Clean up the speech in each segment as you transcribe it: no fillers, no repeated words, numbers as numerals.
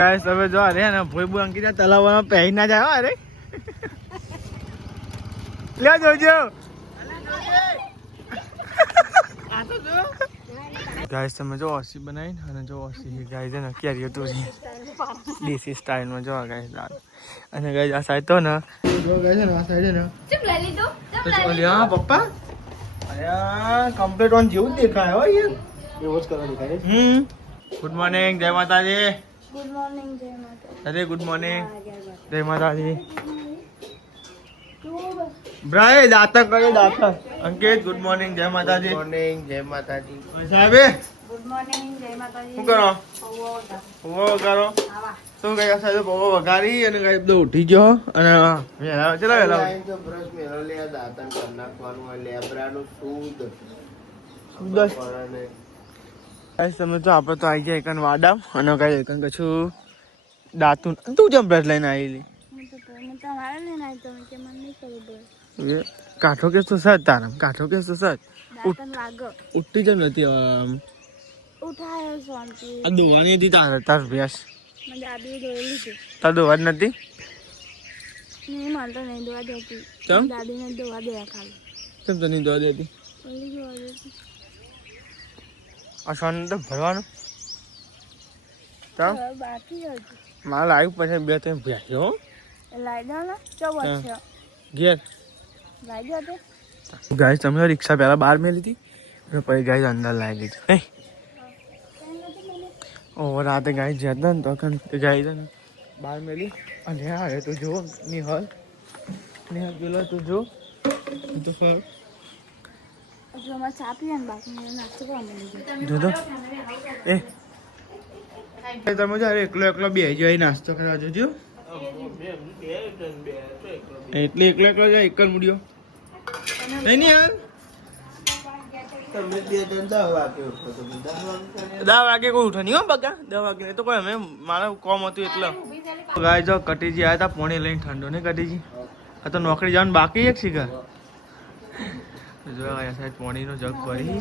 Guys હવે જો અરે ને ભોયબુ અંકિતા તલાવમાં પહેરી ના જાય અરે લે જોજો આ તો જો ગાઈસ તમે જો ઓસી બનાવીને અને જો ઓસી ગાઈસ ને કેરીઓ તો દેશી સ્ટાઈલમાં જો ગાઈસ દાળ અને ગાઈસ આ સાઈડ તો ને જો ગાઈસ ને આ સાઈડ ને ચમ લઈ લીધો તો ઓલ્યા પપ્પા અયા કમ્પ્લીટ ઓન જેવું દેખાય હો યાર એવો જ કરવા દેખાય ગુડ મોર્નિંગ જય માતાજી ગુડ મોર્નિંગ જય માતાજી અરે ગુડ મોર્નિંગ જય માતાજી બ્રાય દાતા કરે દાતા અંકિત ગુડ મોર્નિંગ જય માતાજી મોર્નિંગ જય માતાજી સાહેબે ગુડ મોર્નિંગ જય માતાજી શું કરો પૌવો વગારો શું કઈ સાહેબ પૌવો વગારી અને કઈ બધું ઉઠી ગયો અને વેલા ચલા વેલા તો બ્રશ મેલો લે દાંતન કર નાખવાનું હોય લેબરાનું શુદ્ધ દસ ગાઈસ તમે તો આપણે તો આવી ગયા એકન વાડા અને કઈ એકન કશું દાતું તું જેમ બ્રશ લઈને આવેલી કાઠો કેસ તો સર તારા કાઠો કેસ તો સર ઉઠતી જેમ નથી આમ ઉઠાયો શાંતિ આ દોવાની હતી તાર ભેસ મને દાદી દોરેલી છે તાર દોવા જ નથી નહીં માનતો નહીં દોવા દેતી કેમ દાદીને દોવા દે ખાલી કેમ તો નહીં દોવા દેતી ઓલી દોવા દેતી આ સોન તો ભરવાનું તો બાકી હતું મારે લાવ્યું પછી બે ત્રણ ભેસ્યો લાઈ દો ને ચોવત છે ઘેર લાઈ દો તે ગાઈસ તમે રિક્ષા પહેલા બહાર મેલી હતી અને પછી ગાઈસ અંદર લાવી લીધી નહીં ઓ રાતે ગાઈસ જતા ને તો ગાઈસ ને બહાર મેલી અને હા તું જો નિહાલ પેલો તું જો તો ફર જો માં ચા પીએ ને બાકી મને નાસ્તો કરવા મળી જો તો તમે જ્યારે એકલો બે જાય નાસ્તો કરવા જોજો એટલે એકલો જાય એક જ મૂડ્યો નહીં યાર તમે બે ત્રણ 10 વાગે ઉઠો તો 10 વાગે કોઈ ઉઠે નહીં હો બગા 10 વાગે નહીં તો કોઈ અમે મારા કોમ હતું એટલે ગાય જો કટીજી આવ્યા હતા પોણી લઈને ઠંડો નહીં કટીજી આ તો નોકરી જવાનું બાકી એક શીખર જો અહીંયા સાહેબ પોણીનો જગ ભરી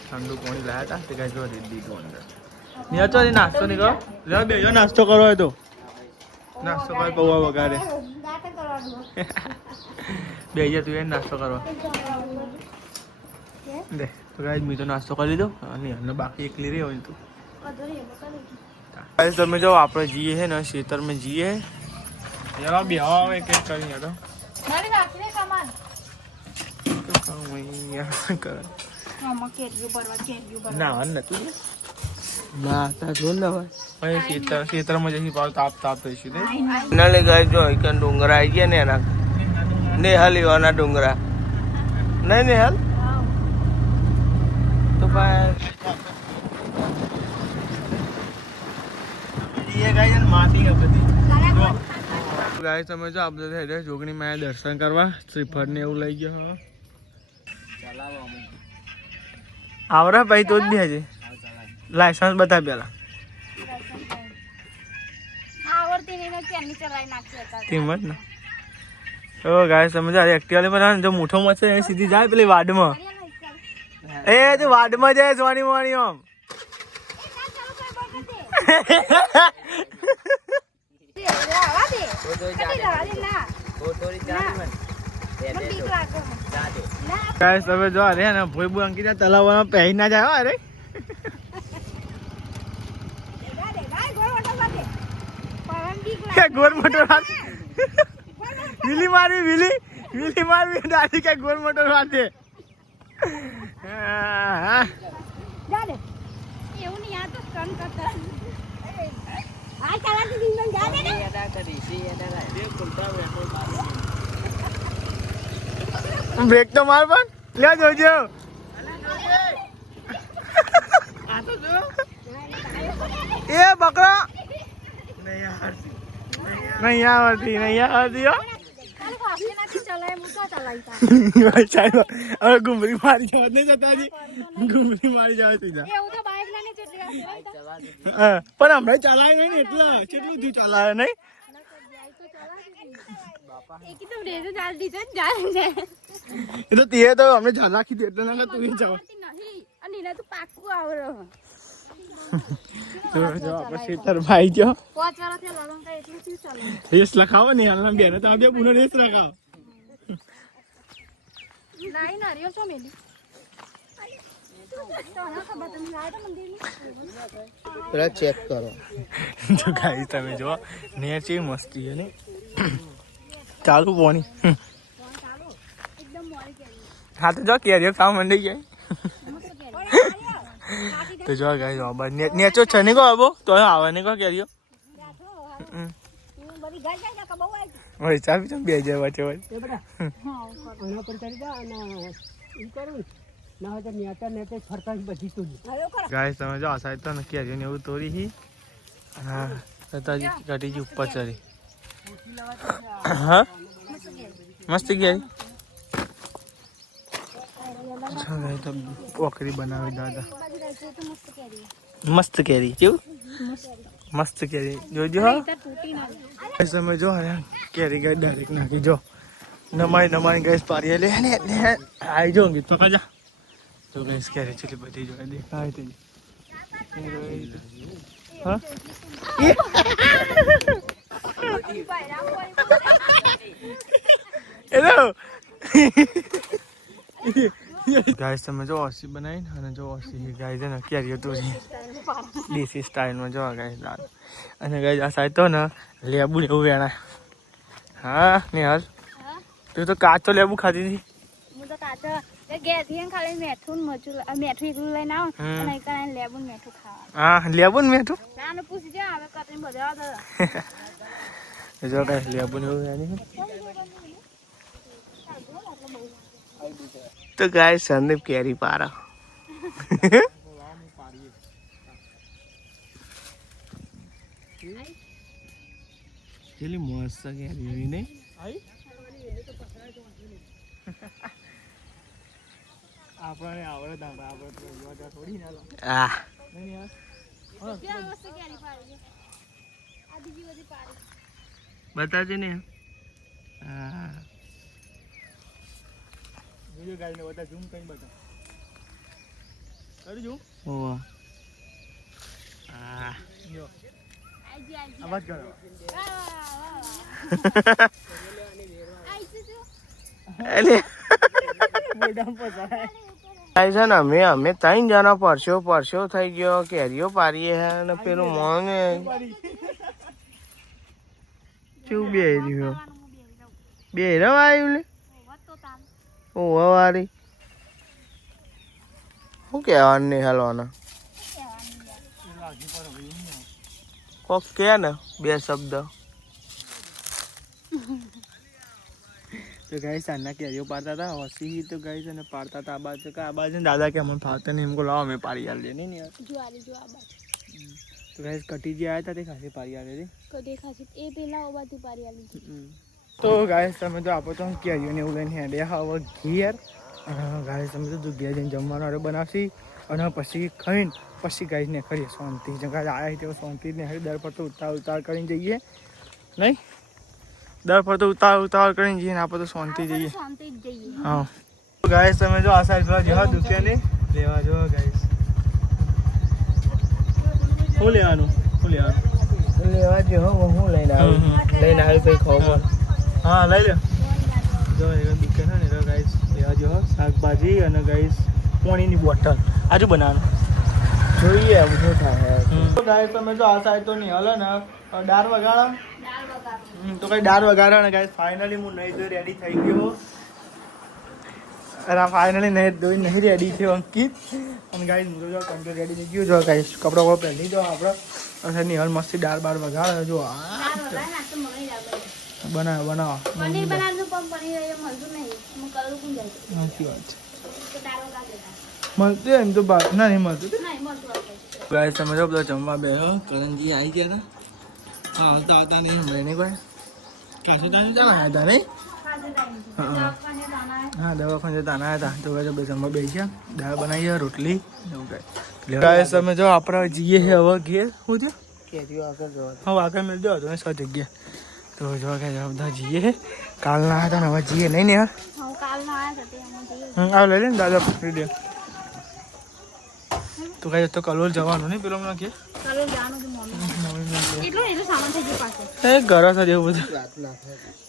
ઠંડુ પોણી લાવ્યા હતા તે કાંઈ જો દીધું અંદર નહીં હતો નાસ્તો નહીં કરો લે બેજો નાસ્તો કરો હોય તો નાસ્તો કરો પૌવા વગાડે બેજા તું એને નાસ્તો કરવા દે તો ગાઈસ મેં તો નાસ્તો કરી લીધો અને બાકી એકલી રહી હોય તું ગાઈસ તમે જો આપણે જઈએ છે ને ખેતરમાં જઈએ યાર બે આવે એક કરી યાર મારી રાખીને સામાન કરે મામા કેરીઓ ભરવા ના નતું ના તા જો ને ભાઈ ખેતરમાં જઈ પાવ તાપ થઈશું ને ના લે ગાય જો એક ડુંગરા આવી ગયા ને એના નેહાલ એવાના ડુંગરા નહીં નેહાલ તો ગાય તમે જો આપણે જોગણી માં દર્શન કરવા શ્રીફળ ને એવું લઈ ગયો આવરા ભાઈ તો જ દે છે લાયસન્સ બતા પેલા આવડતી નહીં કેની ચલાઈ નાખી હતા કિંમત ને તો ગાય સમજ એક્ટિવા પર જો મોટો મત છે સીધી જાય પેલી વાડમાં એ તું વાડમાં જાય સોની મોની આમ ગાય તમે જો અરે ને ભોયબુ અંકિતા તલાવમાં પહેરી ના જાય અરે ગોર મોટો વિલી મારવી દાદી કે ગોર મોટો વાતે એવું નહીં આ તો સ્ટન કરતા આ ચાલાતી દિન જાને ને બ્રેક તો માર પણ લે જોજો આ તો જો એ બકરા નહીં આવડતી હો ભાઈ સાહેબ હવે ગુમરી મારી જવા નહીં જતાજી ગુમરી મારી જવા સીધા પણ હમણાં ચલાવે નહીં ને એટલે કેટલું થયું ચલાવે નહીં એ તો તે તો અમને ઝાલ રાખી દે એટલે ના તું જવા પાકું આવડે તો જો આપણે ખેતર ભાઈ ગયો 5 વર્ષથી લગન થાય એટલું શું ચાલે રેસ લખાવો ને હાલના બેને તો બે પુનો રેસ લખાવો નહીં નારિયેળ તો મેલી પેલા ચેક કરો તો ગાઈસ તમે જો નેર છે મસ્તી છે ને ચાલુ પોણી હા તો જો કેરીઓ ખાવા મંડી જાય તો જો ગાઈસ આબા નેચો છે ને કો આબો તો આવે ને કો કેરીઓ ઓય ચાબી ચમ બે જાય વચ્ચે વચ્ચે એના પર ચડી જા અને ઈ કરું ના હોય તો નેતા ફરતા જ બધી તું ગાઈસ તમે જો આ સાઈડ તો નક્કી આવી ને એવું તોડી હી હા તાજી ગાડીજી ઉપર ચડી હા મસ્ત ગઈ ચાલે તો પોકરી બનાવી દાદા મસ્ત કેરી કેવું મસ્ત કેરી જોજો હા ગાઈસ તમે જો કેરી ગઈ ડાયરેક્ટ નાખી જો નમાઈ ગેસ પારી લે ને આઈ જો ગીત પકા જા તો ગેસ કેરી ચલી બધી જો દેખાય તે હા હેલો ગાઈસ તમે જો ઓસી બનાવી અને જો ઓસી ગાઈસ ને કેરીઓ તો દેશી સ્ટાઈલમાં જો ગાઈસ દાલ અને ગાઈસ આ સાઈડ તો ને લેબુ એવું વેણા હા ને હાલ તું તો કાચો લેબુ ખાધી હતી હું તો કાચો ગેથી ખાલી મેઠું મરચું મેઠું એકલું લઈને આવો અને કાંઈ લેબુ મેઠું ખાવા હા લેબુ ને મેઠું નાનું પૂછી જા હવે કતરી બધા જો ગાઈસ લેબુ ને એવું વેણી તો ગાય સંદીપ કેરી પારા જેલી મસ્ત કેરી એવી નહીં આપણને આવડે આપણે થોડી ના આ બતાજે ને હા વિડિયો ગાઈને બધા ઝૂમ કરીને બતા કરી ઝૂમ ઓવા આ યો આવાજ કરો એટલે છે ને અમે 3 જણા પરસ્યો થઈ ગયો કેરીઓ પારીએ હે અને પેલું મોને ચૂ બે રહ્યો બે રવા આવ્યું લે ઓવા વાળી શું કહેવાનું નહીં હાલવાના કોક કે ને 2 શબ્દ તો ગાઈસ સાંજના કેરીઓ પાડતા હતા હસી તો ગાઈસ અને પાડતા હતા આ બાજુ દાદા કે અમને ફાવતા નહીં એમકો લાવો અમે પાડી આલીએ નહીં યાર જો આ બાજુ તો ગાઈસ કટીજી આવ્યા હતા તે ખાસી પાડી આલી હતી કદી ખાસી એ પેલા ઓબાથી પારી આલી તો ગાઈસ તમે તો આપો તો કેરીઓને એવું લઈને હેડ્યા હવે ઘેર ગાઈસ તમે તો જગ્યાએ જઈને જમવાનો ઓર્ડર બનાવશી અને પછી ખાઈને પછી ગાઈસને કરીએ શાંતિ જગ્યા આવ્યા તેઓ શાંતિ ને દર પર તો ઉતાર કરીને જઈએ નહીં દર પર તો ઉતાર કરીને જઈએ ને આપણે તો શાંતિ જઈએ હા ગાઈસ તમે જો આ સાઈડ પર જવા દુકાને લેવા જો ગાઈસ શું લેવાનું લેવા જો હું લઈને આવ્યો કઈ ખાવ હા લઈ લે જો એ દુકાન હે ને ગાઈસ લેવા જો શાકભાજી અને ગાઈસ પાણીની બોટલ આજુ બનાવવાનું જોઈએ એમ શું થાય તો ગાઈસ તમે જો આ સાઈડ તો નહીં હલે ને દાળ વગાડો તો કઈ દાળ વગાડો ને ગાઈસ ફાઇનલી હું નહીં જોઈ રેડી થઈ ગયો અરે ફાઇનલી નહીં રેડી થયો અંકિત અને ગાઈસ હું તો જો કમ્પ્લીટ રેડી થઈ ગયો જો ગાઈસ કપડા પહેરી જો આપણે અને નિહાલ મસ્તી દાળ બાર વગાડે જો બનાવો પનીર બનાવવાનું પણ પનીર એ મળતું નહીં હું કરું કોણ જાય સાચી વાત છે તો તારો કાઢે મળતું એમ તો બાર ના નહીં મળતું નહીં મળતું ગાઈસ તમે જો બધા જમવા બેહો કરણજી આવી ગયા હતા હા આવતા નહીં મળે કોઈ કાશી તાની ચાલ આવ્યા હતા નહીં હા દવાખાને જતા હતા તો બે જમવા બેસ્યા દાળ બનાવીએ રોટલી એવું કઈ ગાઈસ તમે જો આપણે જઈએ છે હવે ઘેર શું છે કેરીઓ આગળ જવા હવે આગળ મળજો હતો ને 6 જગ્યા તો જો કે બધા જઈએ કાલના હતા ને હવે જઈએ નહીં ને યાર હું કાલનો આવ્યા હતા આવ લઈ લે ને દાદા પકડી દે તો તો કાંઈ તો કલોલ જવાનું નહીં પેલો હમણાં કે ચાલો જવાનું છે મમ્મી એટલું સામાન થઈ ગયું પાછું એ ઘર છે એવું બધું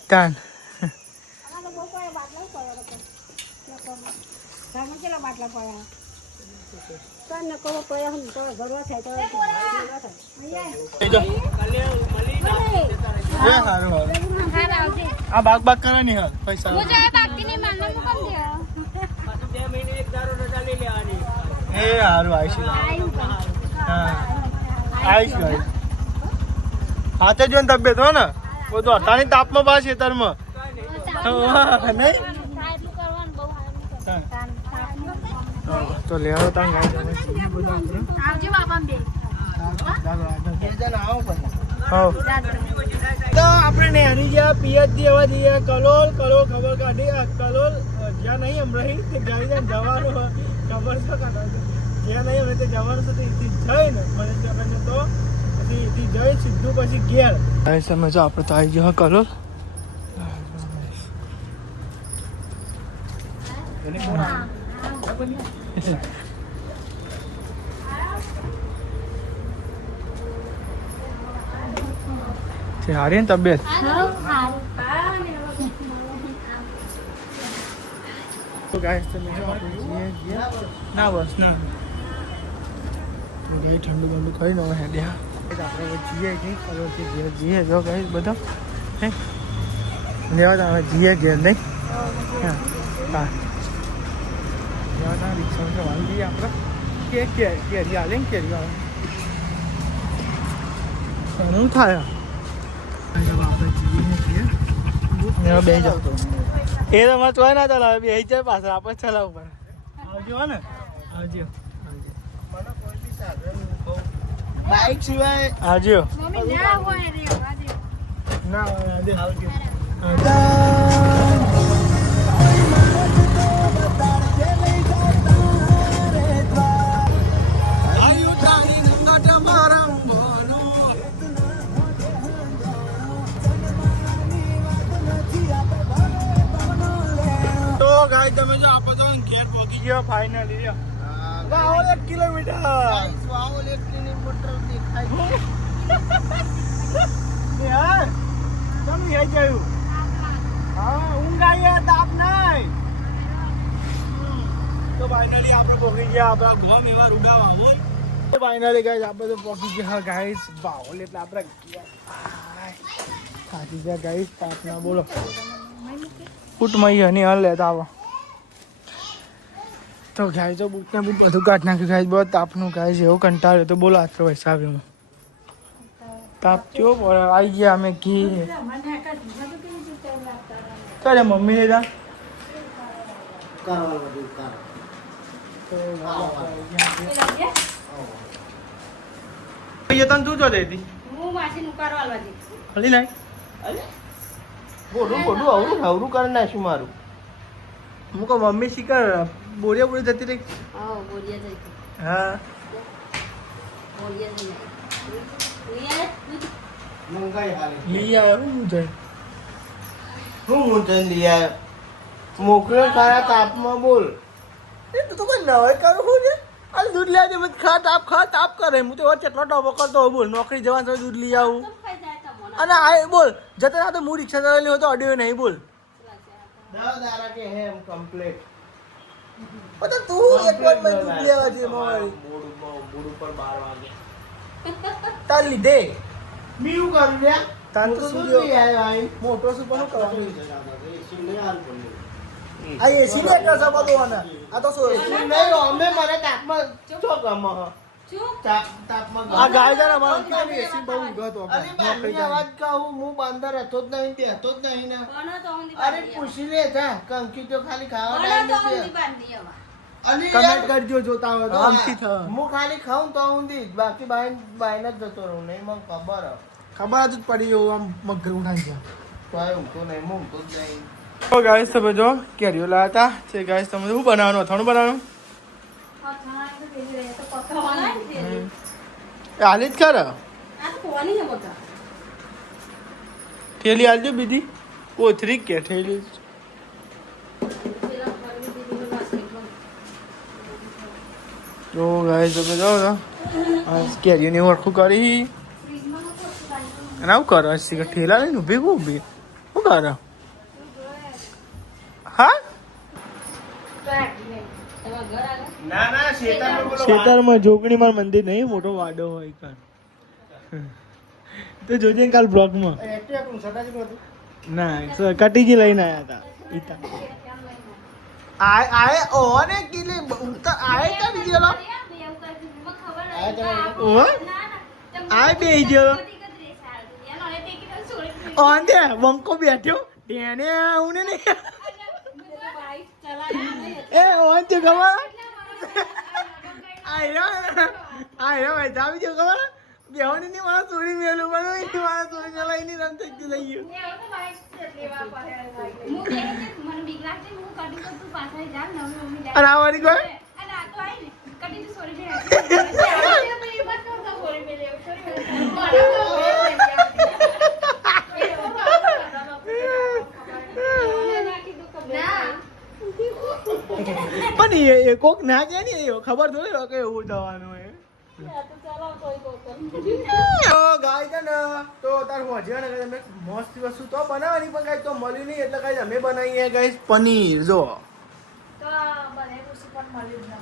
તાન કેટલા બાટલા પડ્યા આ બાગ બાગ કરે નહીં હાલ પૈસા એ સારું આવીશ હા આવીશ ભાઈ હાથે જોઈને તબિયત હો ને બધું અટાણી તાપમાં પાસ ખેતરમાં નહીં તો લેવો તાં આવજો બાપા બે તો આપણે નેહરી જ્યાં પિયત જેવા જઈએ કલોલ ખબર કાઢી કલોલ જ્યાં નહીં એમ રહી તે જઈને જવાનું ખબર છે જ્યાં નહીં અમે તે જવાનું છે એથી જઈને મને તો પછી એથી જઈ સીધું પછી ઘેર સમય જો આપણે તો આવી ગયો કલોલ હારી ને તબિયત તો ગાઈસ તમે જો આપણે ના બસ ના ઠંડુ બંડુ ખાઈ ને હેડે આપણે જીએ કે કલોથી ઘેર જીએ જો ગાઈસ બધા હે લેવા તમે જીએ ઘેર નહીં હા હા રિક્ષા વાળી જઈએ આપણે કેરી હાલે ને કેરી આવે શું થાય બે જાવ તો એ તો મત હોય ના ચલાવે બે જાય પાછળ આપણે ચલાવવું પડે આવજો ને આવજો બાઈક સિવાય આવજો ના આવજો તમે જો આપો તો ઘેર પહોંચી ગયો ફાઇનલી વાવ 1 કિલોમીટર વાવ 1 કિલોમીટર દેખાય યાર તમે હે ગયું હા ઊંઘ આવી તાપ નહીં તો ફાઇનલી આપણે પહોંચી ગયા આપણા ગોમ એવા રૂડા વાવો તો ફાઇનલી ગાઈસ આપણે તો પહોંચી ગયા ગાઈસ વાવ એટલે આપણે ગયા સાચી ગયા ગાઈસ તાપના બોલો ફૂટમાં હની હાલ લેતા આવો તો ગાય તો બૂટ ને બૂટ બધું કાઢ નાખ્યું ગાય બહુ તાપનું ગાય છે એવો કંટાળ્યો તો બોલો આટલો વરસાદ આવ્યો તાપ કેવો પડે આવી ગયા અમે ઘી કરે મમ્મી લીધા તને તું જો દેતી હલી નાખ બોડું હવરું કરી નાખ્યું મારું હું કહું મમ્મી શીખર બોરિયા જતી રહી હા લઈ આવ્યો હું જાય હું તને લઈ આવ્યો મોકલો ખરા તાપમાં બોલ એ તું તો કોઈ નવાઈ કરું હું ને અરે દૂધ લઈ આવજે ખા તાપ કરે હું તો કેટલો ટોપો કરતો હોય બોલ નોકરી જવાનું તો દૂધ લઈ આવું અને આ બોલ જતા તો હું રિક્ષા ચલાવેલી હોય તો અડ્યો નહીં બોલ 10 દાડા કે હે એમ કમ્પ્લીટ પછી તું એક વાર મેં દૂધ લેવા છે મોય બોડ ઉપર 12 વાગે તાર લીધે બીયું કરી લે તાર તો શું લઈ આવ્યો મોટો સુપર નું કરવાનું નહીં આ એસી ને એક સબા દોવાના આ તો શું અમે મને તાપમાં ચો ગમ તાપમાં આ ગાય જરા અમારા કેવી એસી બહુ ઊંઘતો અરે બાની અવાજ કહું હું બંદર હતો જ નહીં બેઠો જ નહીં ને અરે પૂછી લે જા કંકી તો ખાલી ખાવા ટાઈમ કમેન્ટ કરજો જોતા હોય તો આમથી થ હું ખાલી ખાઉં તો ઊંધી બાકી બાઈન જ જતો રહું નહીં મને ખબર જ પડી એવું આમ મગર ઉઠાઈ ગયા તો ઊંઘતો નહીં હું ઊંઘતો જ નહીં તો ગાઈસ તમે જો કેરીઓ લાયા હતા છે ગાઈસ તમે શું બનાવવાનું અથાણું બનાવવાનું હાલી જ ખરા થેલી હાલજો બીજી કોથરી કે થેલી તો ગાઈસ તમે જો કેરીને વરખું કરી અને આવું કરો ઠેલા લઈને ઊભી ઊભી શું કરો હા ખેતરમાં જોગણીમાં મંદિર નહીં મોટો વાડો હોય કાન તો જોજે કાલ બ્લોગમાં ના કટીજી લઈને આવ્યા હતા આય ઓને કિલે ઉતા આય કા બીજેલો આય બેજેલો ઓન દે બંકો બેઠ્યો તેને આઉને ને એ ઓન જે ખબર આયરા ભાઈ જાવી જો ખબર બેહોની ની મારા ચોરી મેલું પણ એ મારા ચોરી ચલાઈ ની રન થઈ ગયું લઈ ગયું અને આ વાળી કોઈ પણ એ કોક ના કે ને ખબર થોડી કે એવું થવાનું હોય ગાય છે ને તો તાર હોજે ને તમે મસ્ત વસ્તુ તો બનાવવાની પણ ગાય તો મળી નહીં એટલે ગાય અમે બનાવીએ ગાય પનીર જો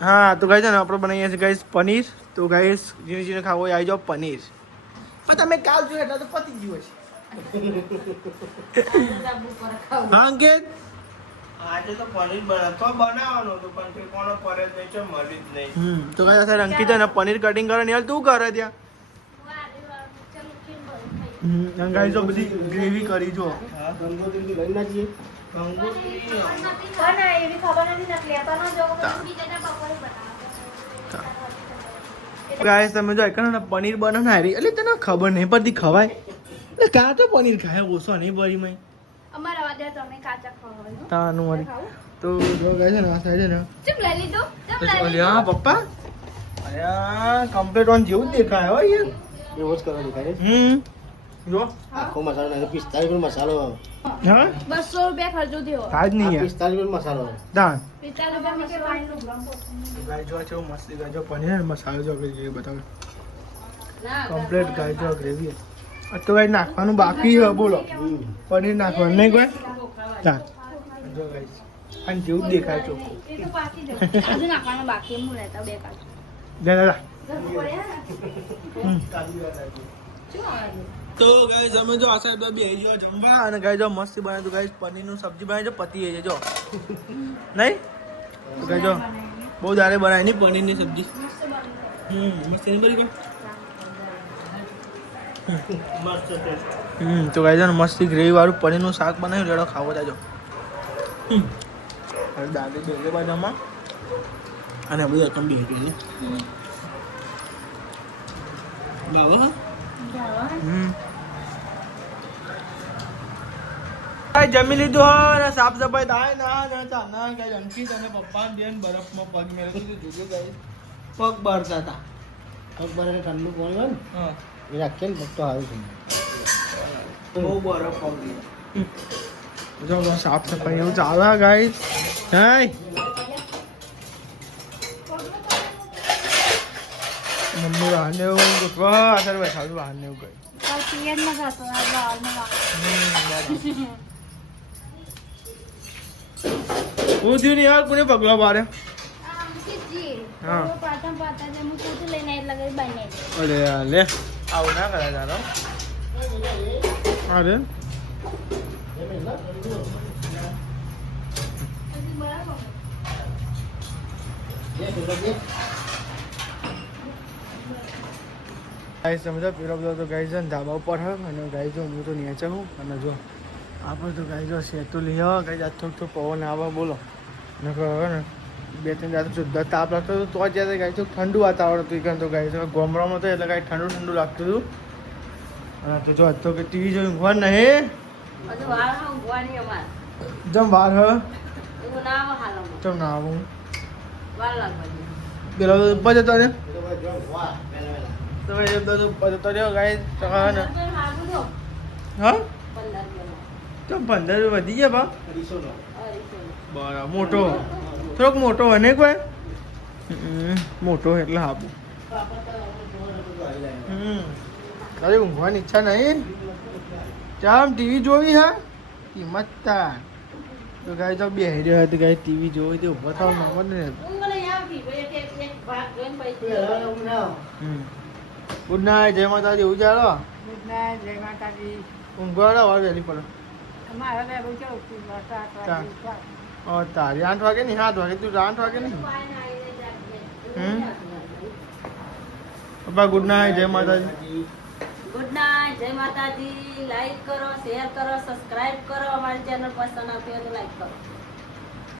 હા તો ગાય છે ને આપણે બનાવીએ છીએ ગાય પનીર તો ગાય જેને ખાવું હોય આવી જાઓ પનીર પણ તમે કાલ જો એટલે તો પતી ગયું છે હા અંકિત આજે તો પનીર બનાવવાનું હતું પણ કોઈ કોનો પડે જ નહીં છે મળી જ નહીં તો ગાય સર અંકિત છે ને પનીર કટિંગ કરે ને યાર તું કરે ત્યાં ગાય જો બધી ગ્રેવી કરી જો કંગોત્રી લઈ ના જઈએ ગાય તમે જો એક ને પનીર બનાવી એટલે તને ખબર નહીં પડતી ખવાય એટલે કાં તો પનીર ખાય ઓછો નહીં બરી માં અમારા વાદે તમે કાચા ખાવા તાનું વળી તો જો ગાય છે ને આ સાઈડ છે ને ચમ લઈ લીધું અલ્યા પપ્પા અલ્યા કમ્પ્લીટ ઓન જેવું જ દેખાય હો યાર એવો જ કરવા દેખાય જો આખો મસાલો નાખે 45 મસાલો હા 200 રૂપિયા ખર્ચો થયો કાજ નહીં યાર 45 મસાલો દાન 45 રૂપિયા માં વાઈન નું ગ્રામ ગાય જો છે મસ્તી ગાય જો પનીર મસાલો જો કે બતાવે કમ્પ્લીટ ગાય જો ગ્રેવી તો ગાય નાખવાનું બાકી છે બોલો પનીર નાખવાનું નહીં કોઈ ચાલ જો ગાય અને જેવું જ દેખાય ચોખ્ખું એ તો પાકી દે આજે નાખવાનું બાકી હું લેતા બે કાચ દાદા તો ગાઈસ અમે જો આ સાહેબ બે જો જમવા અને ગાઈસ જો મસ્તી બનાવી તો ગાઈસ પનીરનું સબ્જી બનાવી જો પતી છે જો નહીં તો ગાઈસ જો બહુ દારે બનાવી ની પનીરની સબ્જી મસ્ત નહીં બની તો ગાઈસ ને મસ્તી ગ્રેવી વાળું પનીરનું શાક બનાવ્યું લેડો ખાવો જાજો દાદી બે બાજુમાં અને બધું એકમ બે બાબા જમી લીધું હોય ને સાફ સફાઈ થાય ના ચાના કઈ અંકિત અને પપ્પા બેન બરફમાં પગ મેળવી દીધું ગઈ પગ બળતા હતા પગ બરાબર ઠંડુ પાણી હોય ને હા એ રાખીએ ને પગ તો આવે છે બહુ બરફ પગ જો સાફ સફાઈ એવું ચાલે ગાઈસ હાય મમ્મી વાહન એવું ગોઠવા આધાર બેઠા વાહન એવું ગઈ હું થયું નહીં યાર કોને પગલા મારે હા અરે લે આવું ના કરે તારો અરે ગાઈસ સમજો પેલો બધો તો ગાઈસ ને ધાબા ઉપર હે અને ગાઈસ જો હું તો નીચે હું અને જો આપણે તો ગાઈસ જો સેતુ લઈ આવો ગાઈસ આ થોડું પવન આવે બોલો ને હવે ને બે ત્રણ દાડો શુદ્ધ તાપ લાગતો હતો તો જ ગાઈસ તો ઠંડુ વાતાવરણ હતું કારણ તો ગાઈસ ગોમડામાં તો એટલે ગાઈસ ઠંડુ ઠંડુ લાગતું હતું અને તો જો તો કે ટીવી જોઈ ઊંઘવા નહીં જમ વાર હ ચમ ના આવું પેલો ઉપર જતો ને તો ભાઈ બધું ઉપર રહ્યો ગાઈસ તો ને હા તો 15 વધી ગયા બા બરાબર મોટો થોડોક મોટો હોય ને કોઈ મોટો એટલે હાબુ. અરે ઊંઘવાની ઈચ્છા નહીં. ચામ ટીવી જોવી હે કિંમત તા તો ગાય તો બેહી રહ્યો હતી ગાય ટીવી જોવી તે ઉભો થાવ નંબર ને. ગુડ નાઇટ જય માતાજી એવું ચાલો. જય માતાજી. ઊંઘવાડો વાર વહેલી પડે. તારી 8 વાગે નહીં 7 વાગે તું 8 વાગે નહીં. પપ્પા ગુડ નાઇટ જય માતાજી. ગુડ નાઇટ જય માતાજી. લાઈક કરો, શેર કરો, સબસ્ક્રાઇબ કરો. અમારી ચેનલ પસંદ આવતી હોય તો લાઈક કરો.